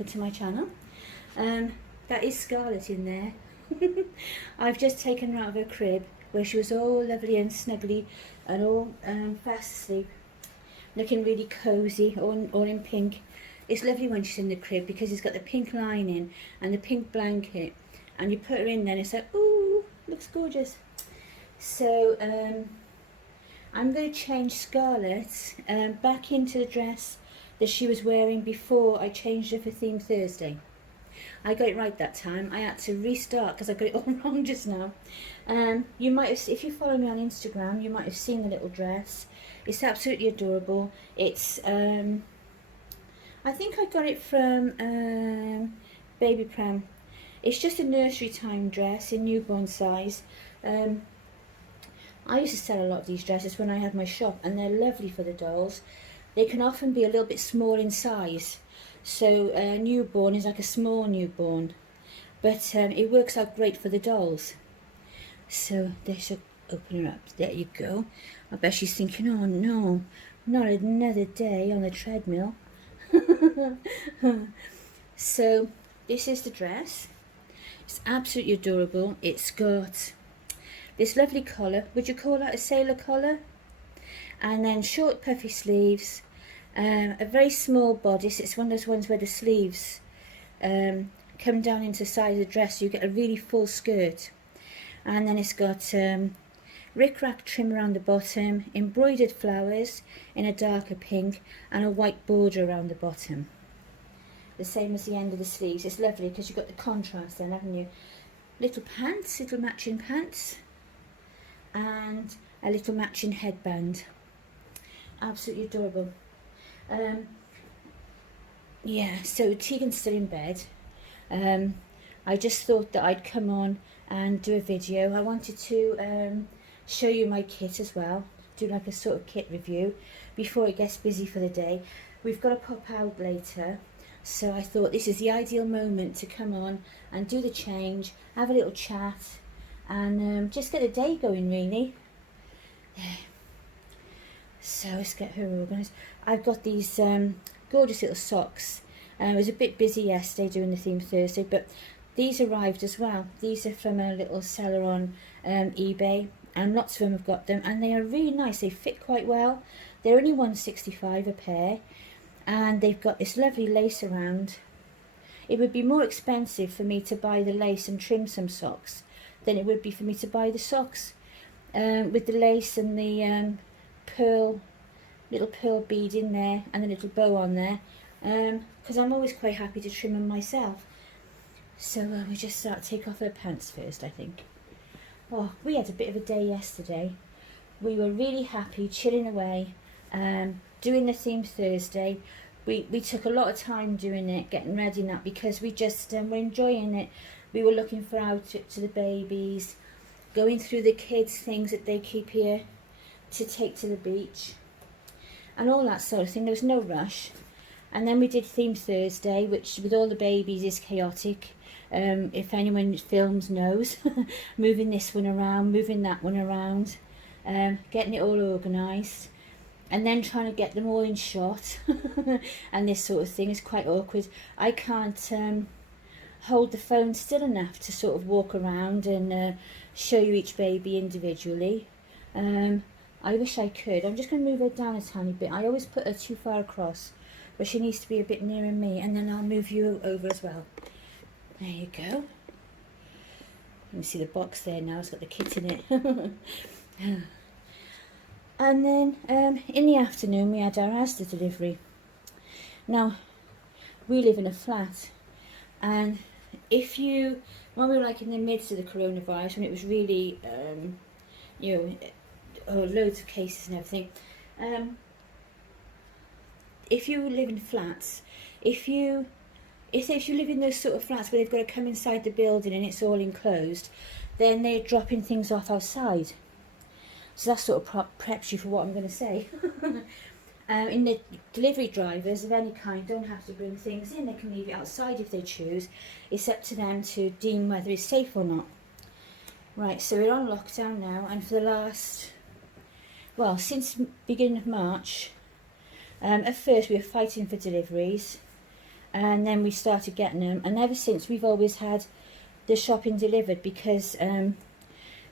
welcome to my channel. That is Scarlett in there. I've just taken her out of her crib where she was all lovely and snuggly and all fast asleep, looking really cosy, all in pink. It's lovely when she's in the crib because it's got the pink lining and the pink blanket, and you put her in there and it's like, ooh, looks gorgeous. So I'm going to change Scarlett back into the dress that she was wearing before I changed her for Theme Thursday. I got it right that time. I had to restart because I got it all wrong just now. You might have, if you follow me on Instagram, you might have seen the little dress. It's absolutely adorable. It's I think I got it from Baby Pram. It's just a nursery time dress in newborn size. I used to sell a lot of these dresses when I had my shop, and they're lovely for the dolls. They can often be a little bit small in size, so newborn is like a small newborn, but it works out great for the dolls. So they should open her up. There you go. I bet she's thinking, oh no, not another day on the treadmill. So this is the dress. It's absolutely adorable. It's got this lovely collar. Would you call that a sailor collar? And then short puffy sleeves, a very small bodice. It's one of those ones where the sleeves come down into the side of the dress, so you get a really full skirt. And then it's got rick-rack trim around the bottom, embroidered flowers in a darker pink, and a white border around the bottom. The same as the end of the sleeves. It's lovely because you've got the contrast then, haven't you? Little pants, little matching pants, and a little matching headband. Absolutely adorable. Yeah, so Teagan's still in bed. I just thought that I'd come on and do a video. I wanted to show you my kit as well, do like a sort of kit review before it gets busy for the day. We've got to pop out later, so I thought this is the ideal moment to come on and do the change, have a little chat, and just get the day going really. So let's get her organised. I've got these gorgeous little socks. I was a bit busy yesterday doing the Theme Thursday, but these arrived as well. These are from a little seller on eBay, and lots of them have got them, and they are really nice. They fit quite well. They're only £1.65 a pair, and they've got this lovely lace around. It would be more expensive for me to buy the lace and trim some socks than it would be for me to buy the socks with the lace and the little pearl bead in there and a little bow on there, because I'm always quite happy to trim them myself. So we just start to take off her pants first, I think. Oh, we had a bit of a day yesterday. We were really happy, chilling away, doing the Theme Thursday. We took a lot of time doing it, getting ready and that, because we just were enjoying it. We were looking for outfits to the babies, going through the kids' things that they keep here to take to the beach, and all that sort of thing. There was no rush. And then we did Theme Thursday, which with all the babies is chaotic. If anyone films knows, moving this one around, moving that one around, getting it all organised, and then trying to get them all in shot and this sort of thing is quite awkward. I can't hold the phone still enough to sort of walk around and show you each baby individually. I wish I could. I'm just going to move her down a tiny bit. I always put her too far across, but she needs to be a bit nearer me, and then I'll move you over as well. There you go. You can see the box there now. It's got the kit in it. And then in the afternoon we had our Asda delivery. Now, we live in a flat, and when we were like in the midst of the coronavirus, when it was really, loads of cases and everything, if you live in flats, if you live in those sort of flats where they've got to come inside the building and it's all enclosed, then they're dropping things off outside. So that sort of preps you for what I'm going to say. In the delivery drivers of any kind don't have to bring things in. They can leave it outside if they choose. It's up to them to deem whether it's safe or not. Right, so we're on lockdown now, and for the last, since beginning of March, at first we were fighting for deliveries, and then we started getting them, and ever since we've always had the shopping delivered, because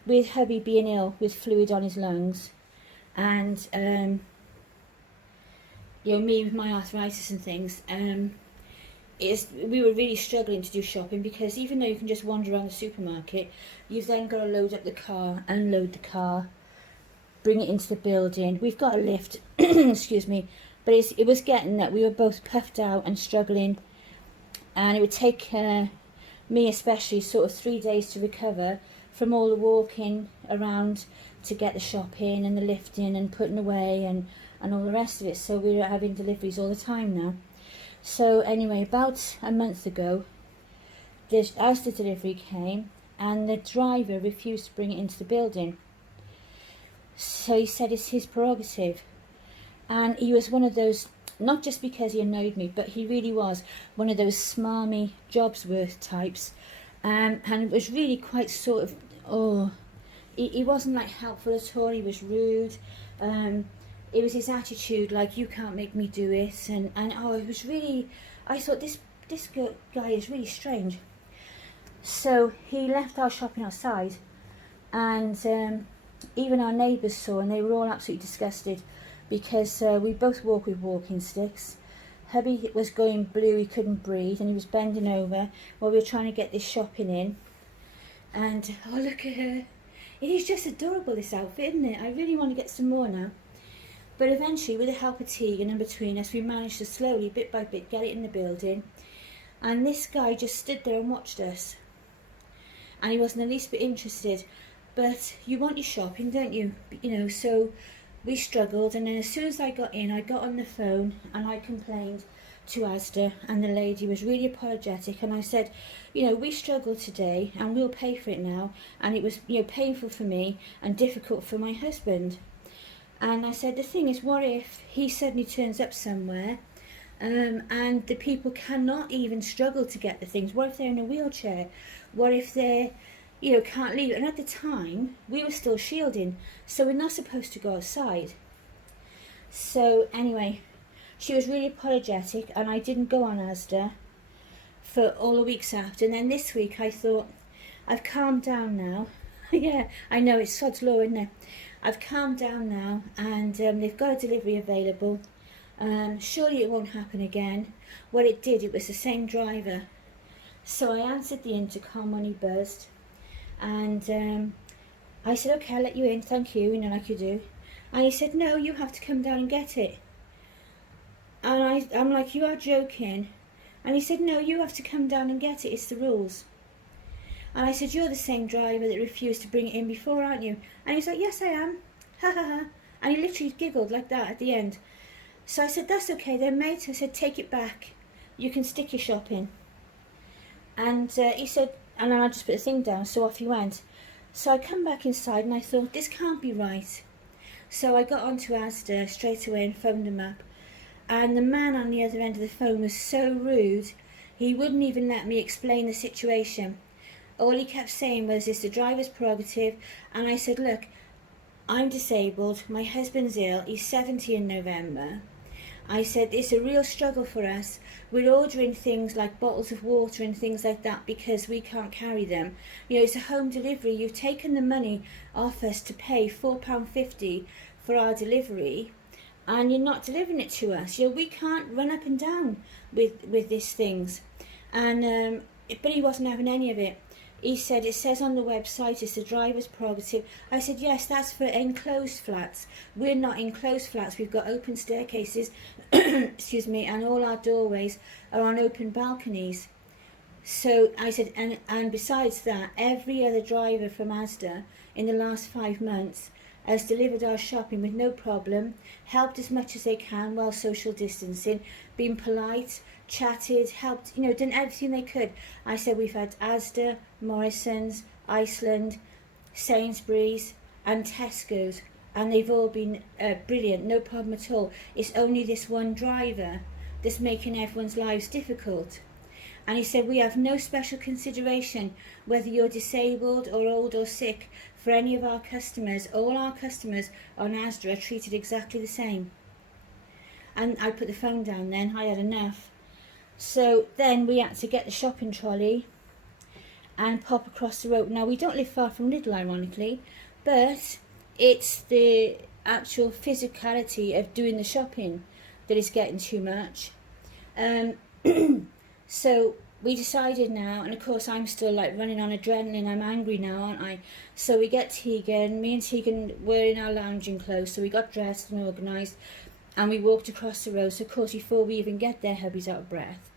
with hubby being ill with fluid on his lungs, and you know, me with my arthritis and things, we were really struggling to do shopping, because even though you can just wander around the supermarket, you've then got to load up the car, unload the car, bring it into the building. We've got a lift, excuse me, but it was getting that we were both puffed out and struggling, and it would take me especially sort of 3 days to recover from all the walking around to get the shopping and the lifting and putting away and all the rest of it. So we were having deliveries all the time now. So anyway, about a month ago, the Asda delivery came, and the driver refused to bring it into the building. So he said it's his prerogative. And he was one of those, not just because he annoyed me, but he really was one of those smarmy Jobsworth types. And it was really quite sort of, he wasn't like helpful at all. He was rude. It was his attitude, like, you can't make me do it, and it was really, I thought this guy is really strange. So he left our shopping outside, and even our neighbours saw, and they were all absolutely disgusted, because we both walk with walking sticks. Hubby was going blue, he couldn't breathe, and he was bending over while we were trying to get this shopping in. And oh, look at her. It is just adorable, this outfit, isn't it? I really want to get some more now. But eventually, with the help of Teagan and between us, we managed to slowly, bit by bit, get it in the building. And this guy just stood there and watched us. And he wasn't the least bit interested. But you want your shopping, don't you? You know, so we struggled. And then as soon as I got in, I got on the phone and I complained to Asda. And the lady was really apologetic. And I said, you know, we struggled today and we'll pay for it now. And it was, you know, painful for me and difficult for my husband. And I said, the thing is, what if he suddenly turns up somewhere and the people cannot even struggle to get the things? What if they're in a wheelchair? What if they're, you know, can't leave? And at the time, we were still shielding, so we're not supposed to go outside. So anyway, she was really apologetic, and I didn't go on Asda for all the weeks after. And then this week I thought, I've calmed down now. Yeah, I know, it's sod's law, isn't it? I've calmed down now, and they've got a delivery available. Surely it won't happen again. Well, it did. It was the same driver. So I answered the intercom when he buzzed, and I said, okay, I'll let you in, thank you, you know, like you do. And he said, no, you have to come down and get it. And I'm like, you are joking. And he said, no, you have to come down and get it, it's the rules. And I said, you're the same driver that refused to bring it in before, aren't you? And he's like, yes, I am. Ha ha ha. And he literally giggled like that at the end. So I said, that's okay then, mate. I said, take it back. You can stick your shopping. And he said, and then I just put the thing down, so off he went. So I come back inside and I thought, this can't be right. So I got onto Asda straight away and phoned him up. And the man on the other end of the phone was so rude, he wouldn't even let me explain the situation. All he kept saying was, it's the driver's prerogative. And I said, look, I'm disabled, my husband's ill, he's 70 in November. I said, it's a real struggle for us. We're ordering things like bottles of water and things like that because we can't carry them. You know, it's a home delivery. You've taken the money off us to pay £4.50 for our delivery, and you're not delivering it to us. You know, we can't run up and down with these things. And but he wasn't having any of it. He said, it says on the website it's the driver's prerogative. I said, yes, that's for enclosed flats. We're not enclosed flats. We've got open staircases, excuse me, and all our doorways are on open balconies. So I said, and besides that, every other driver from Asda in the last 5 months has delivered our shopping with no problem, helped as much as they can while social distancing, been polite, chatted, helped, you know, done everything they could. I said, we've had Asda, Morrison's, Iceland, Sainsbury's and Tesco's, and they've all been brilliant, no problem at all. It's only this one driver that's making everyone's lives difficult. And he said, we have no special consideration whether you're disabled or old or sick for any of our customers. All our customers on Asda are treated exactly the same. And I put the phone down then, I had enough. So then we had to get the shopping trolley and pop across the road. Now, we don't live far from Lidl, ironically, but it's the actual physicality of doing the shopping that is getting too much. So we decided now, and of course I'm still like running on adrenaline, I'm angry now, aren't I? So we get Teagan, me and Teagan were in our lounging clothes, so we got dressed and organised, and we walked across the road. So of course before we even get there, hubby's out of breath,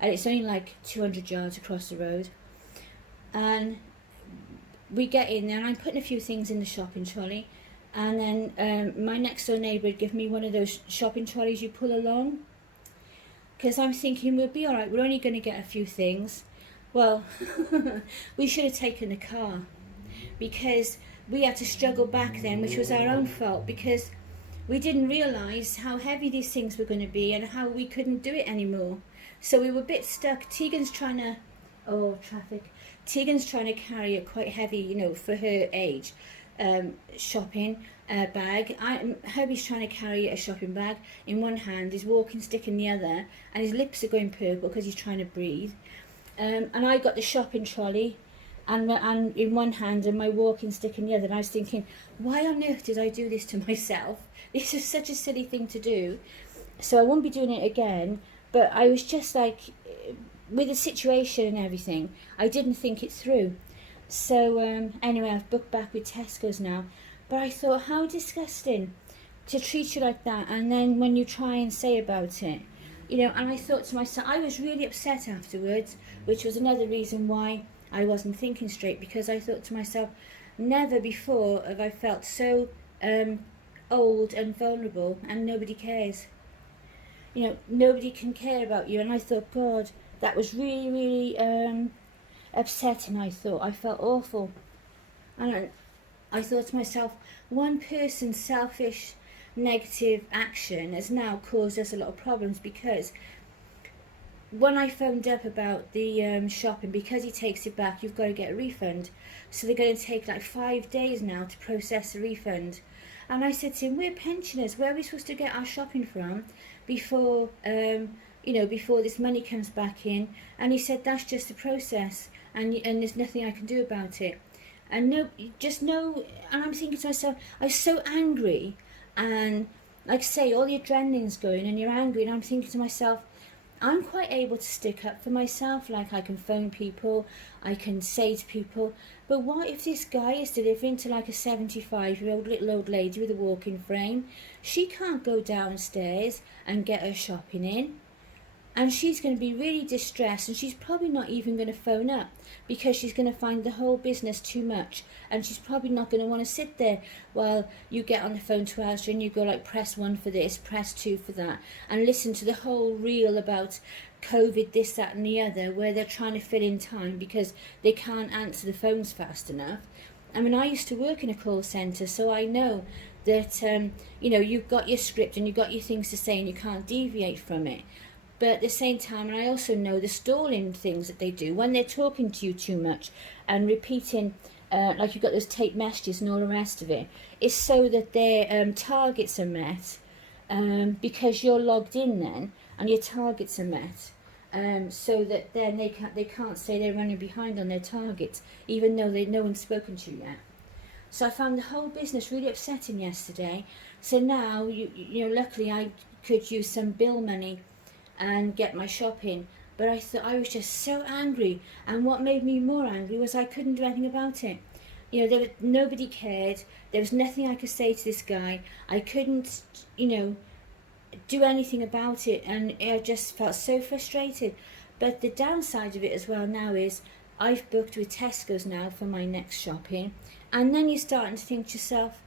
and it's only like 200 yards across the road. And we get in there, and I'm putting a few things in the shopping trolley, and then my next door neighbour had given me one of those shopping trolleys you pull along, because I'm thinking we'll be alright, we're only going to get a few things. Well, we should have taken a car, because we had to struggle back then, which was our own fault, because we didn't realise how heavy these things were going to be and how we couldn't do it anymore. So we were a bit stuck. Teagan's trying to, oh, traffic. Teagan's trying to carry a quite heavy, you know, for her age, shopping bag. Herbie's trying to carry a shopping bag in one hand, his walking stick in the other, and his lips are going purple because he's trying to breathe. And I got the shopping trolley and in one hand and my walking stick in the other. And I was thinking, why on earth did I do this to myself? This is such a silly thing to do. So I won't be doing it again. But I was just like, with the situation and everything, I didn't think it through. So anyway, I've booked back with Tesco's now. But I thought, how disgusting to treat you like that. And then when you try and say about it, you know, and I thought to myself, I was really upset afterwards, which was another reason why I wasn't thinking straight, because I thought to myself, never before have I felt so old and vulnerable, and nobody cares. You know, nobody can care about you. And I thought, God, that was really, really upsetting. I felt awful. And I thought to myself, one person's selfish, negative action has now caused us a lot of problems, because when I phoned up about the shopping, because he takes it back, you've got to get a refund. So they're going to take like 5 days now to process the refund. And I said to him, we're pensioners, where are we supposed to get our shopping from before, you know, before this money comes back in? And he said, that's just the process, and there's nothing I can do about it. And and I'm thinking to myself, I was so angry, and like I say, all the adrenaline's going and you're angry, and I'm thinking to myself, I'm quite able to stick up for myself. Like, I can phone people, I can say to people, but what if this guy is delivering to like a 75-year-old little old lady with a walking frame? She can't go downstairs and get her shopping in, and she's going to be really distressed, and she's probably not even going to phone up, because she's going to find the whole business too much, and she's probably not going to want to sit there while you get on the phone to Asda and you go like, press 1 for this, press 2 for that, and listen to the whole reel about COVID, this, that and the other, where they're trying to fill in time because they can't answer the phones fast enough. I mean, I used to work in a call centre, so I know that, you know, you've got your script and you've got your things to say and you can't deviate from it. But at the same time, and I also know the stalling things that they do when they're talking to you too much and repeating, like you've got those tape messages and all the rest of it, is so that their targets are met, because you're logged in then and your targets are met, so that then they can't say they're running behind on their targets, even though no one's spoken to you yet. So I found the whole business really upsetting yesterday. So now, you know, luckily I could use some bill money and get my shopping, but I thought I was just so angry, and what made me more angry was I couldn't do anything about it. You know, nobody cared, there was nothing I could say to this guy, I couldn't, you know, do anything about it, and I just felt so frustrated. But the downside of it as well now is I've booked with Tesco's now for my next shopping, and then you're starting to think to yourself,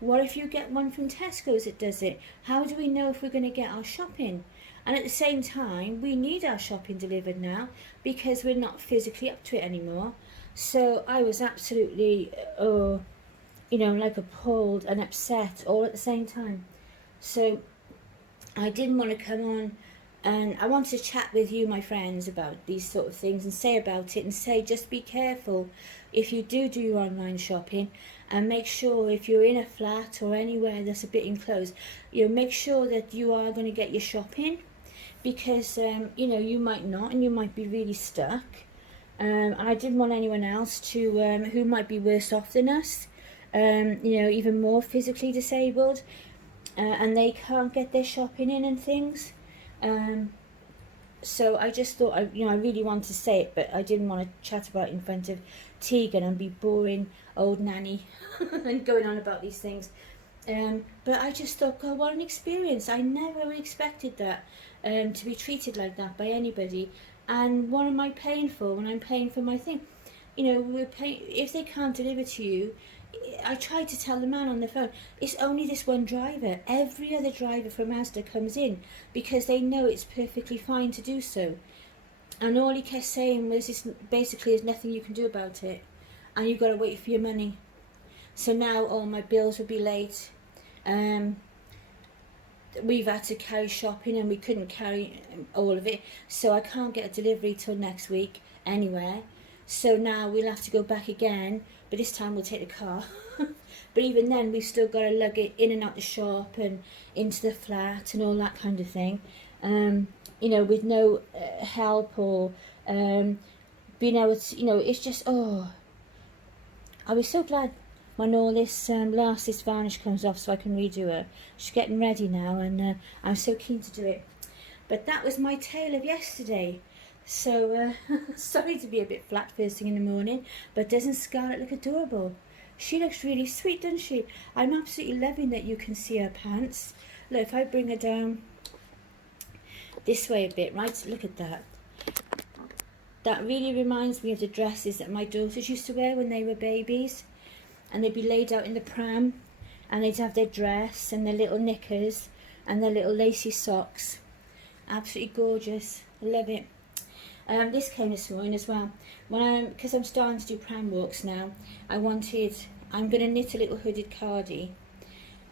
what if you get one from Tesco's that does it? How do we know if we're going to get our shopping? And at the same time, we need our shopping delivered now, because we're not physically up to it anymore. So I was absolutely, you know, like appalled and upset all at the same time. So I didn't want to come on, and I wanted to chat with you, my friends, about these sort of things and say about it, and say just be careful if you do your online shopping, and make sure if you're in a flat or anywhere that's a bit enclosed, you know, make sure that you are going to get your shopping, because you know, you might not, and you might be really stuck. And I didn't want anyone else to who might be worse off than us, you know, even more physically disabled, and they can't get their shopping in and things. So I just thought, I really wanted to say it, but I didn't want to chat about it in front of Teagan and be boring old nanny and going on about these things. But I just thought, God, what an experience. I never expected that, to be treated like that by anybody. And what am I paying for when I'm paying for my thing? You know, we're paying, if they can't deliver to you, I tried to tell the man on the phone, it's only this one driver. Every other driver from Asda comes in because they know it's perfectly fine to do so. And all he kept saying was, this basically, there's nothing you can do about it, and you've got to wait for your money. So now all my bills will be late. We've had to carry shopping and we couldn't carry all of it, so I can't get a delivery till next week anywhere. So now we'll have to go back again, but this time we'll take the car. But even then, we've still got to lug it in and out the shop and into the flat and all that kind of thing. You know, with no help or being able to, you know, it's just, oh, I was so glad when all this this varnish comes off so I can redo her. She's getting ready now, and I'm so keen to do it. But that was my tale of yesterday. So sorry to be a bit flat first thing in the morning, but doesn't Scarlett look adorable? She looks really sweet, doesn't she? I'm absolutely loving that you can see her pants. Look, if I bring her down this way a bit, right, look at that. That really reminds me of the dresses that my daughters used to wear when they were babies. And they'd be laid out in the pram, and they'd have their dress and their little knickers and their little lacy socks. Absolutely gorgeous. I love it. This came this morning as well. Because I'm starting to do pram walks now, I'm going to knit a little hooded cardie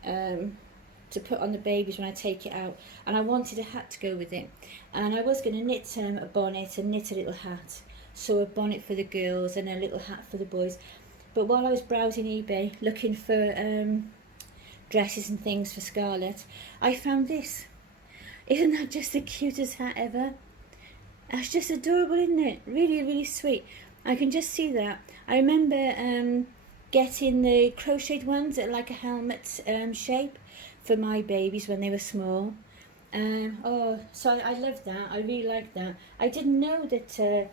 to put on the babies when I take it out. And I wanted a hat to go with it. And I was going to knit a bonnet and knit a little hat. So a bonnet for the girls and a little hat for the boys. But while I was browsing eBay looking for dresses and things for Scarlett, I found this. Isn't that just the cutest hat ever? That's just adorable, isn't it? Really, really sweet. I can just see that. I remember getting the crocheted ones that are like a helmet shape for my babies when they were small. So I love that. I really like that. I didn't know that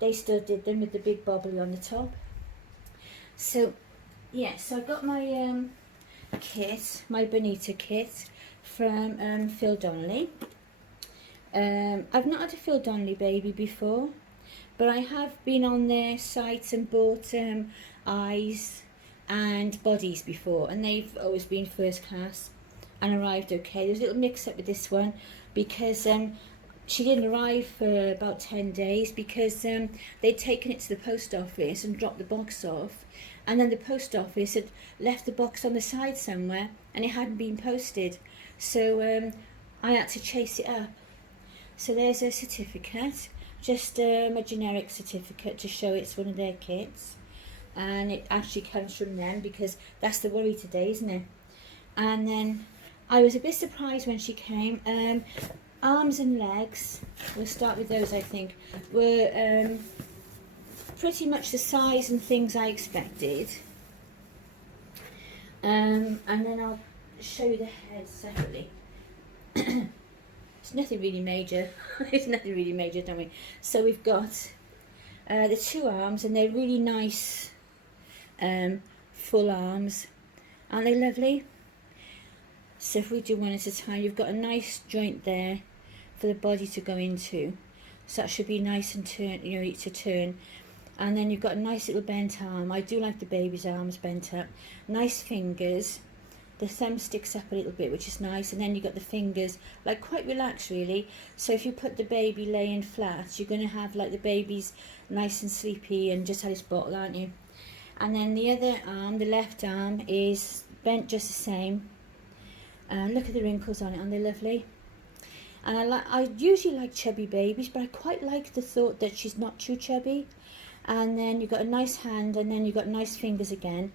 they still did them with the big bobbly on the top. So, yes, so I've got my kit, my Bonita kit from Phil Donnelly. I've not had a Phil Donnelly baby before, but I have been on their sites and bought eyes and bodies before, and they've always been first class and arrived okay. There's a little mix-up with this one because she didn't arrive for about 10 days because they'd taken it to the post office and dropped the box off. And then the post office had left the box on the side somewhere and it hadn't been posted. So I had to chase it up. So there's a certificate, just a generic certificate to show it's one of their kits. And it actually comes from them because that's the worry today, isn't it? And then I was a bit surprised when she came. Arms and legs, we'll start with those I think, were pretty much the size and things I expected. And then I'll show you the head separately. It's nothing really major. It's nothing really major, don't we? So we've got the two arms, and they're really nice full arms. Aren't they lovely? So if we do one at a time, you've got a nice joint there for the body to go into. So that should be nice and turn, you know, to turn. And then you've got a nice little bent arm. I do like the baby's arms bent up. Nice fingers. The thumb sticks up a little bit, which is nice. And then you've got the fingers, like quite relaxed really. So if you put the baby laying flat, you're going to have like the baby's nice and sleepy and just had his bottle, aren't you? And then the other arm, the left arm, is bent just the same. Look at the wrinkles on it, aren't they lovely? And I usually like chubby babies, but I quite like the thought that she's not too chubby. And then you've got a nice hand, and then you've got nice fingers again.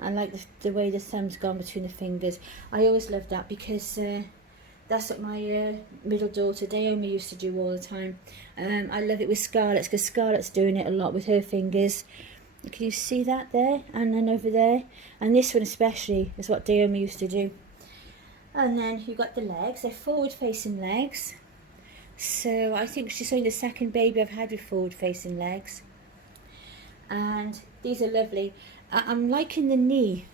I like the way the thumb's gone between the fingers. I always love that because That's what my middle daughter Naomi used to do all the time. I love it with Scarlett because Scarlett's doing it a lot with her fingers. Can you see that there? And then over there. And this one especially is what Naomi used to do. And then you've got the legs. They're forward facing legs. So I think she's only the second baby I've had with forward facing legs. And these are lovely. I'm liking the knee.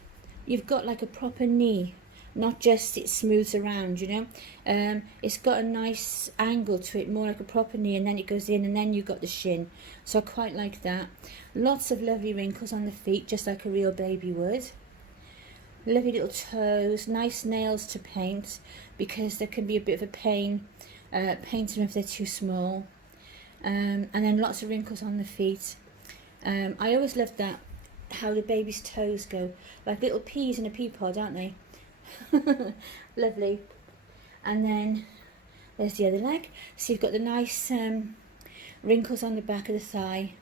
You've got like a proper knee. Not just it smooths around, you know. It's got a nice angle to it, more like a proper knee, and then it goes in, and then you've got the shin. So I quite like that. Lots of lovely wrinkles on the feet, just like a real baby would. Lovely little toes, nice nails to paint, because there can be a bit of a pain painting them if they're too small. And then lots of wrinkles on the feet. I always loved that, how the baby's toes go, like little peas in a pea pod, aren't they? Lovely. And then there's the other leg. So you've got the nice wrinkles on the back of the thigh.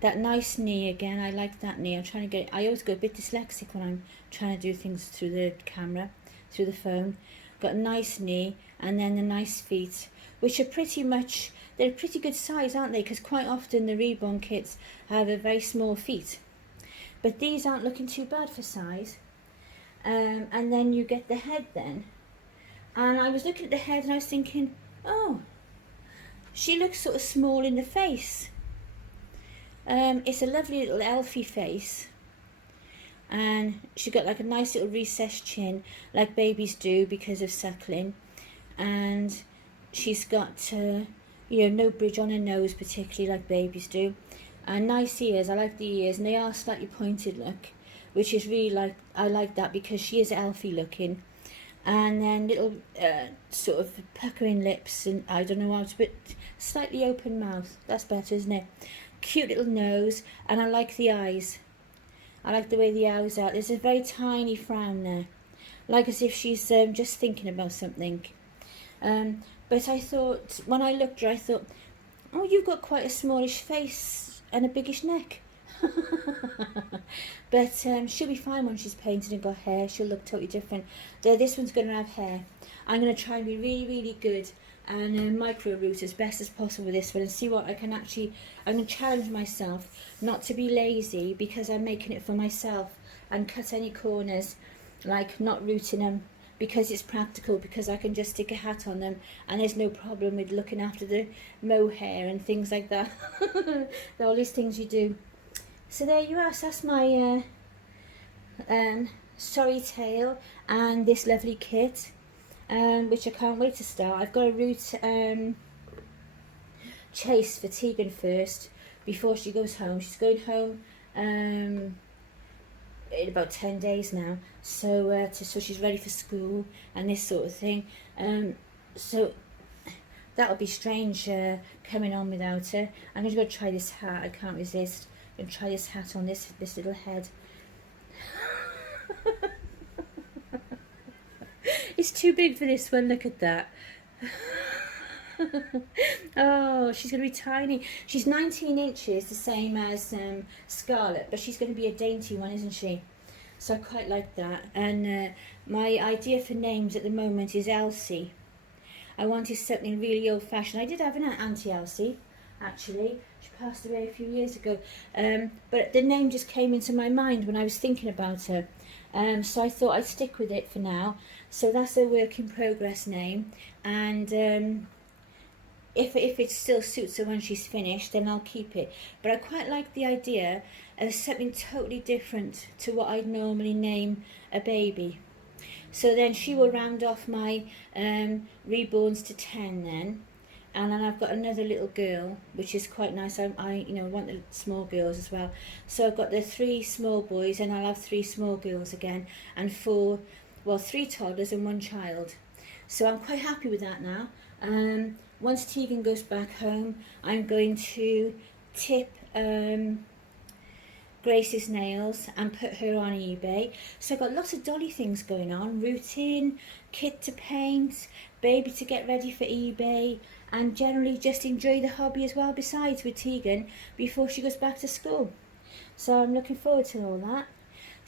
That nice knee again. I like that knee. I'm trying to get it. I always go a bit dyslexic when I'm trying to do things through the camera, through the phone. Got a nice knee, and then the nice feet, which are pretty much, they're a pretty good size, aren't they? Because quite often the reborn kids have a very small feet, but these aren't looking too bad for size. And then you get the head then, and I was looking at the head and I was thinking, oh, she looks sort of small in the face. It's a lovely little elfy face, and she's got like a nice little recessed chin like babies do because of suckling, and she's got you know, no bridge on her nose particularly like babies do, and nice ears. I like the ears, and they are slightly pointed look, which is really like, I like that because she is elfy looking. And then little sort of puckering lips, and I don't know how to, but slightly open mouth. That's better, isn't it? Cute little nose, and I like the eyes. I like the way the eyes are. There's a very tiny frown there, like as if she's just thinking about something. But I thought, when I looked at her, I thought, oh, you've got quite a smallish face and a biggish neck. But she'll be fine when she's painted and got hair. She'll look totally different. Though this one's going to have hair. I'm going to try and be really, really good and micro root as best as possible with this one, and see what I can actually. I'm going to challenge myself not to be lazy, because I'm making it for myself, and cut any corners, like not rooting them, because it's practical, because I can just stick a hat on them and there's no problem with looking after the mohair and things like that. All these things you do. So there you are. So that's my sorry tale and this lovely kit, which I can't wait to start. I've got a root chase for Teagan first before she goes home. She's going home in about 10 days now, so so she's ready for school and this sort of thing. So that'll be strange coming on without her. I'm going to go try this hat. I can't resist. I'm going to try this hat on this little head. It's too big for this one. Look at that. Oh, she's going to be tiny. She's 19 inches, the same as Scarlett, but she's going to be a dainty one, isn't she? So I quite like that. And my idea for names at the moment is Elsie. I wanted something really old-fashioned. I did have an Auntie Elsie, actually. She passed away a few years ago. But the name just came into my mind when I was thinking about her. So I thought I'd stick with it for now. So that's a work in progress name. And if it still suits her when she's finished, then I'll keep it. But I quite like the idea of something totally different to what I'd normally name a baby. So then she will round off my reborns to 10 then. And then I've got another little girl, which is quite nice. I you know, want the small girls as well. So I've got the 3 small boys, and I'll have 3 small girls again, and 3 toddlers and 1 child. So I'm quite happy with that now. Once Teagan goes back home, I'm going to tip Grace's nails and put her on eBay. So I've got lots of dolly things going on. Routine, kit to paint, baby to get ready for eBay, and generally just enjoy the hobby as well besides with Teagan before she goes back to school. So I'm looking forward to all that.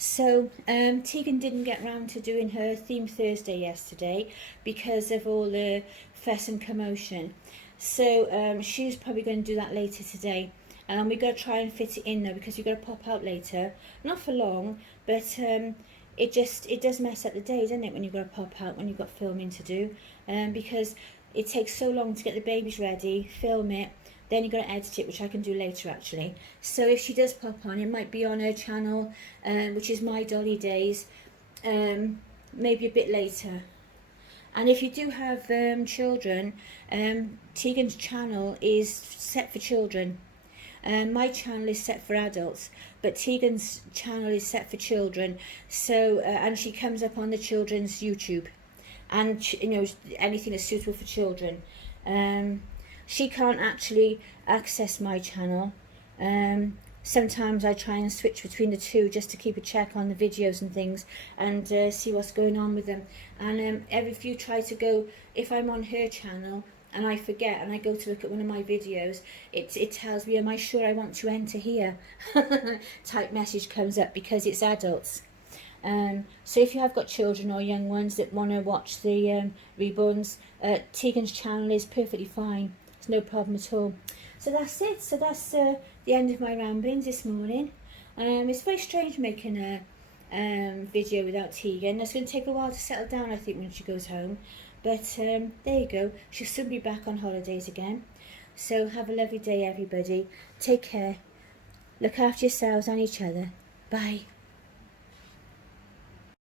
So Teagan didn't get round to doing her theme Thursday yesterday because of all the fuss and commotion. So she's probably going to do that later today. We've got to try and fit it in though, because we've got to pop out later. Not for long, but it does mess up the day, doesn't it, when you've got to pop out, when you've got filming to do. Because it takes so long to get the babies ready, film it, then you've got to edit it, which I can do later actually. So if she does pop on, it might be on her channel, which is My Dolly Days, maybe a bit later. And if you do have children, Teagan's channel is set for children. My channel is set for adults, but Teagan's channel is set for children. So and she comes up on the children's YouTube, and you know, anything that's suitable for children. She can't actually access my channel. Sometimes I try and switch between the two just to keep a check on the videos and things, and see what's going on with them. And if you try to go, if I'm on her channel and I forget and I go to look at one of my videos, it tells me, am I sure I want to enter here? Type message comes up because it's adults. So if you have got children or young ones that want to watch the reborns, Teagan's channel is perfectly fine. It's no problem at all. So that's it. So that's the end of my ramblings this morning. It's very strange making a video without Teagan. It's going to take a while to settle down, I think, when she goes home. But there you go. She'll soon be back on holidays again. So have a lovely day, everybody. Take care. Look after yourselves and each other. Bye.